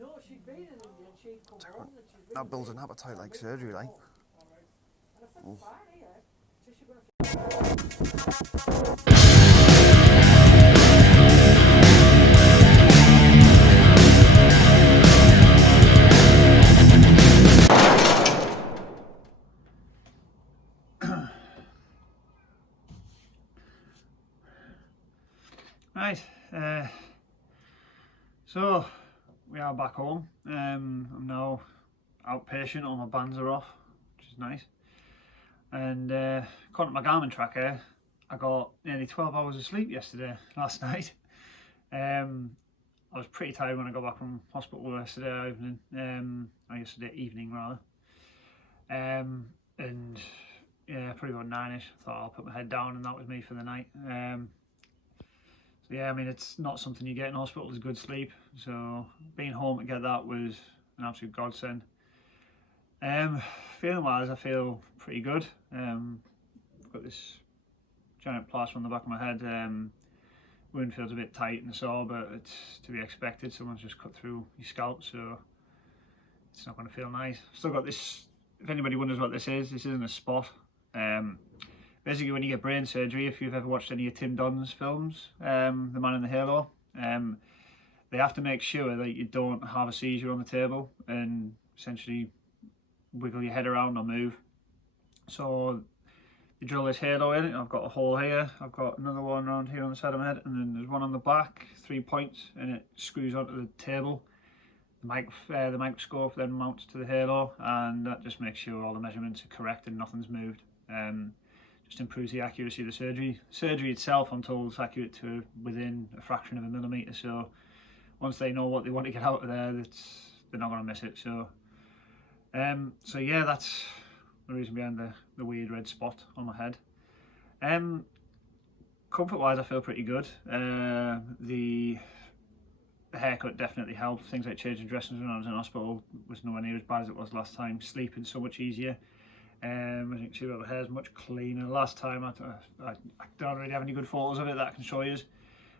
No, she'd been in India and she'd come home and she'd That ringed builds me an appetite and like ringed me surgery, like. home. And I said, Oh. fine, here. So she's going to Right, so we are back home. I'm now outpatient, all my bands are off, which is nice. And according to my Garmin tracker, I got nearly 12 hours of sleep last night. I was pretty tired when I got back from hospital yesterday evening, or yesterday evening rather. And yeah, probably about 9ish. I thought I'll put my head down, and that was me for the night. So yeah, I mean, it's not something you get in hospital, is good sleep. So being home to get that was an absolute godsend. Feeling wise, I feel pretty good. I've got this giant plaster on the back of my head. Wound feels a bit tight and sore, but it's to be expected. Someone's just cut through your scalp, so it's not going to feel nice. Still got this. If anybody wonders what this isn't a spot. Basically, when you get brain surgery, if you've ever watched any of Tim Don's films, The Man in the Halo, they have to make sure that you don't have a seizure on the table and essentially wiggle your head around or move. So you drill this halo in. I've got a hole here, I've got another one around here on the side of my head, and then there's one on the back, 3 points, and it screws onto the table. The microscope then mounts to the halo, and that just makes sure all the measurements are correct and nothing's moved. Just improves the accuracy of the surgery. Surgery itself, I'm told, is accurate to within a fraction of a millimetre, so once they know what they want to get out of there, they're not going to miss it. So yeah, that's the reason behind the weird red spot on my head. Comfort wise, I feel pretty good. The haircut definitely helped. Things like changing dressings when I was in hospital was nowhere near as bad as it was last time. Sleeping so much easier. As you can see, my hair is much cleaner. Last time I don't really have any good photos of it that I can show you,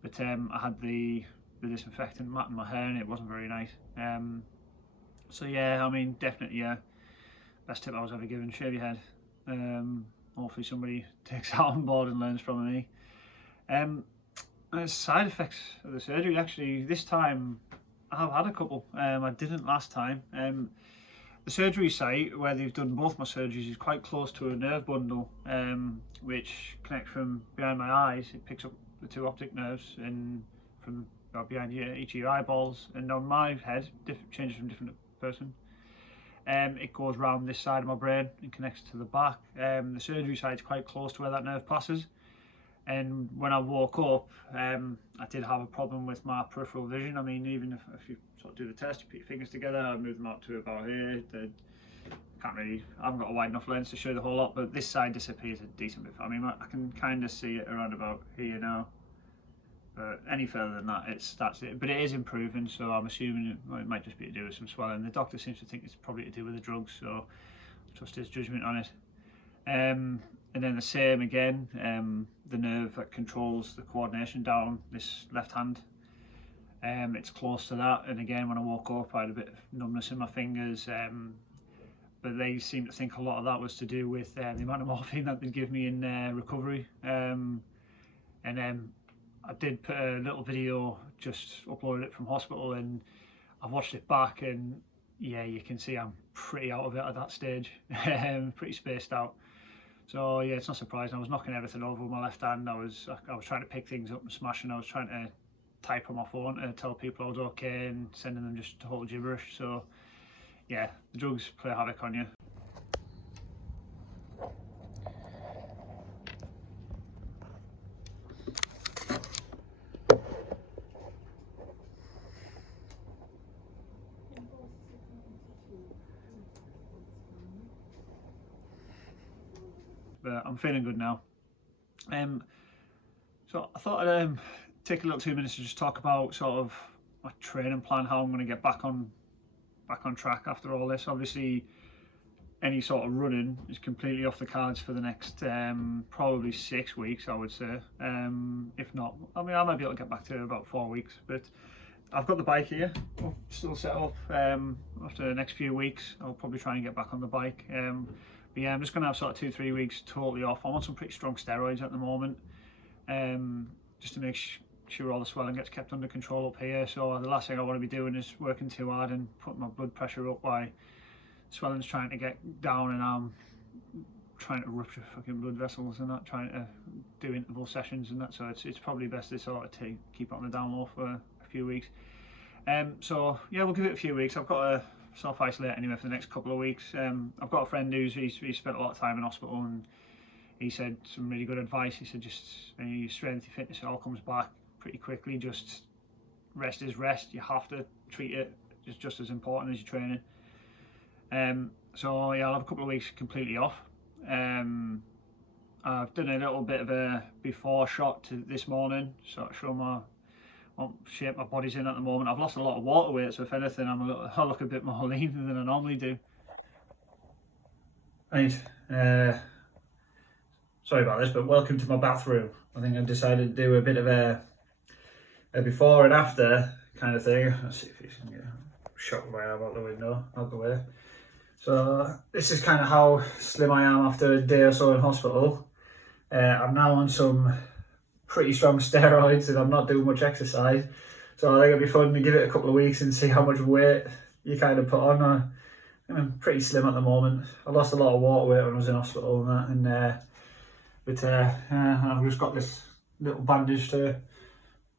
but I had the disinfectant mat in my hair and it wasn't very nice. So yeah, I mean, definitely, yeah, best tip I was ever given: shave your head. Hopefully somebody takes that on board and learns from me. Side effects of the surgery, actually, this time I have had a couple. I didn't last time. The surgery site where they've done both my surgeries is quite close to a nerve bundle, which connects from behind my eyes. It picks up the two optic nerves and from behind each of your eyeballs, and on my head, changes from different person. It goes round this side of my brain and connects to the back. The surgery site is quite close to where that nerve passes. And when I woke up, I did have a problem with my peripheral vision. I mean, even if you sort of do the test, you put your fingers together, I move them out to about here. I haven't got a wide enough lens to show the whole lot, but this side disappears a decent bit. I mean, I can kind of see it around about here now. But any further than that, that's it. But it is improving, so I'm assuming it might just be to do with some swelling. The doctor seems to think it's probably to do with the drugs, so I'll trust his judgment on it. And then the same again, the nerve that controls the coordination down this left hand, it's close to that. And again, when I woke up, I had a bit of numbness in my fingers, but they seem to think a lot of that was to do with the amount of morphine that they give me in recovery. And then I did put a little video, just uploaded it from hospital, and I've watched it back, and yeah, you can see I'm pretty out of it at that stage, pretty spaced out. So yeah, it's not surprising. I was knocking everything over with my left hand. I was trying to pick things up and smashing. I was trying to type on my phone to tell people I was okay and sending them just whole gibberish. So yeah, the drugs play havoc on you. But I'm feeling good now. So I thought I'd take a little 2 minutes to just talk about sort of my training plan, how I'm going to get back on track after all this. Obviously, any sort of running is completely off the cards for the next probably 6 weeks, I would say. If not, I mean, I might be able to get back to about 4 weeks, but I've got the bike here, still set up. After the next few weeks, I'll probably try and get back on the bike. But yeah, I'm just going to have sort of 2-3 weeks totally off. I'm on some pretty strong steroids at the moment, just to make sure all the swelling gets kept under control up here. So the last thing I want to be doing is working too hard and putting my blood pressure up while swelling's trying to get down and I'm trying to rupture fucking blood vessels and that, trying to do interval sessions and that. So it's probably best to sort of keep it on the down low for a few weeks. So yeah, we'll give it a few weeks. I've got to self-isolate anyway for the next couple of weeks. I've got a friend who's spent a lot of time in hospital, and he said some really good advice. He said just your strength, your fitness, it all comes back pretty quickly. Just rest is rest. You have to treat it just as important as your training. So yeah, I'll have a couple of weeks completely off. I've done a little bit of a before shot to this morning, sort of show what shape my body's in at the moment. I've lost a lot of water weight, so if anything, I look a bit more lean than I normally do. Right, sorry about this, but welcome to my bathroom. I think I've decided to do a bit of a before and after kind of thing. Let's see if you can get a shot of my arm out the window, out the way. So this is kind of how slim I am after a day or so in hospital. I'm now on some pretty strong steroids and I'm not doing much exercise. So I think it'll be fun to give it a couple of weeks and see how much weight you kind of put on. I'm pretty slim at the moment. I lost a lot of water weight when I was in hospital and that. I've just got this little bandage to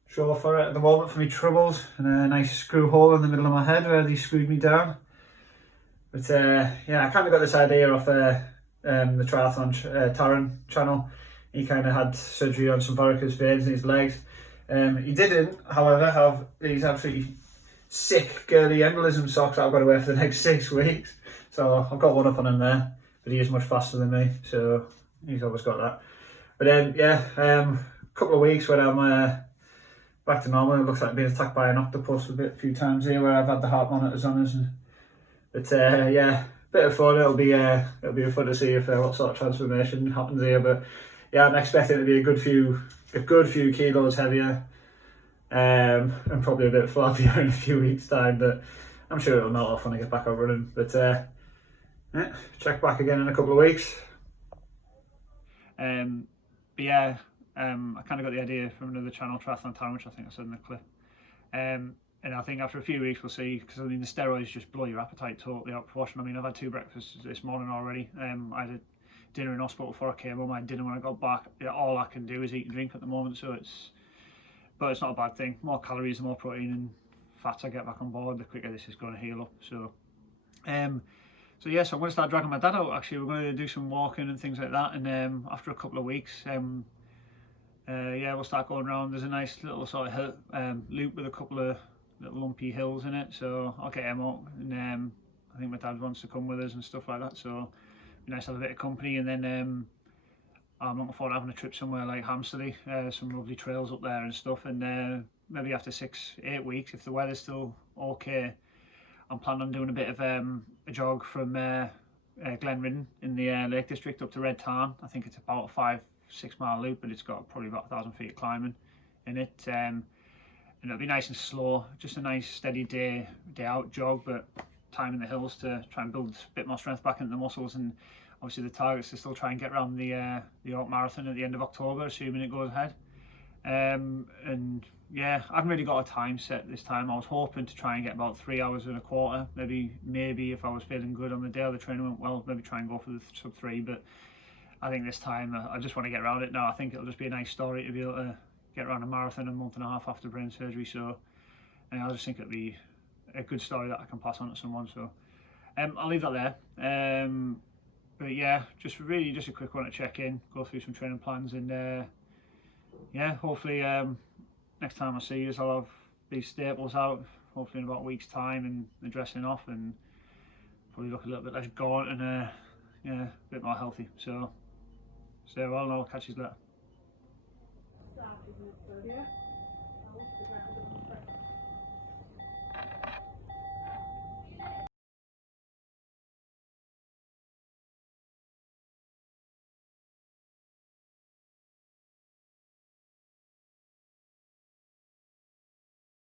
show for it at the moment for my troubles, and a nice screw hole in the middle of my head where they screwed me down. But yeah, I kind of got this idea off the triathlon Taran channel. He kind of had surgery on some varicose veins in his legs. He didn't, however, have these absolutely sick girly embolism socks that I've got to wear for the next 6 weeks. So I've got one up on him there, but he is much faster than me, so he's always got that. But yeah, a couple of weeks when I'm back to normal. It looks like being attacked by an octopus a few times here where I've had the heart monitors on us. But yeah, bit of fun. It'll be fun to see if what sort of transformation happens here. But yeah, I'm expecting it to be a good few kilos heavier, and probably a bit flabbier in a few weeks' time. But I'm sure it'll melt off when I get back out running. But yeah, check back again in a couple of weeks. But yeah, I kind of got the idea from another channel, Triathlon Town, which I think I said in the clip. And I think after a few weeks we'll see, because I mean the steroids just blow your appetite totally out of proportion. I mean, I've had 2 breakfasts this morning already. I had a dinner in hospital before I came home. I had dinner when I got back. Yeah, all I can do is eat and drink at the moment, so but it's not a bad thing. More calories, the more protein and fats I get back on board, the quicker this is going to heal up. So so yes, I'm going to start dragging my dad out. Actually, we're going to do some walking and things like that, and after a couple of weeks, yeah, we'll start going around. There's a nice little sort of loop with a couple of little lumpy hills in it, so I'll get him up, and I think my dad wants to come with us and stuff like that, so it'd be nice to have a bit of company. And then I'm looking forward to having a trip somewhere like Hampstead, some lovely trails up there and stuff, and maybe after 6-8 weeks, if the weather's still okay, I'm planning on doing a bit of a jog from Glenridden in the Lake District up to Red Tarn. I think it's about a 5-6 mile loop, but it's got probably about 1,000 feet of climbing in it, and it'll be nice and slow, just a nice steady day out jog, but time in the hills to try and build a bit more strength back into the muscles. And obviously the target's to still try and get around the York Marathon at the end of October, assuming it goes ahead. And yeah, I haven't really got a time set this time. I was hoping to try and get about 3 hours and a quarter, maybe if I was feeling good on the day or the training went well, maybe try and go for the sub 3. But I think this time I just want to get around it now. I think it'll just be a nice story to be able to get around a marathon a month and a half after brain surgery. So I just think it'll be a good story that I can pass on to someone. So I'll leave that there. But yeah, just a quick one to check in, go through some training plans, and yeah, hopefully next time I see you, I'll have these staples out, hopefully in about a week's time, and the dressing off, and probably look a little bit less gaunt and yeah, a bit more healthy. So stay well, and I'll catch you later.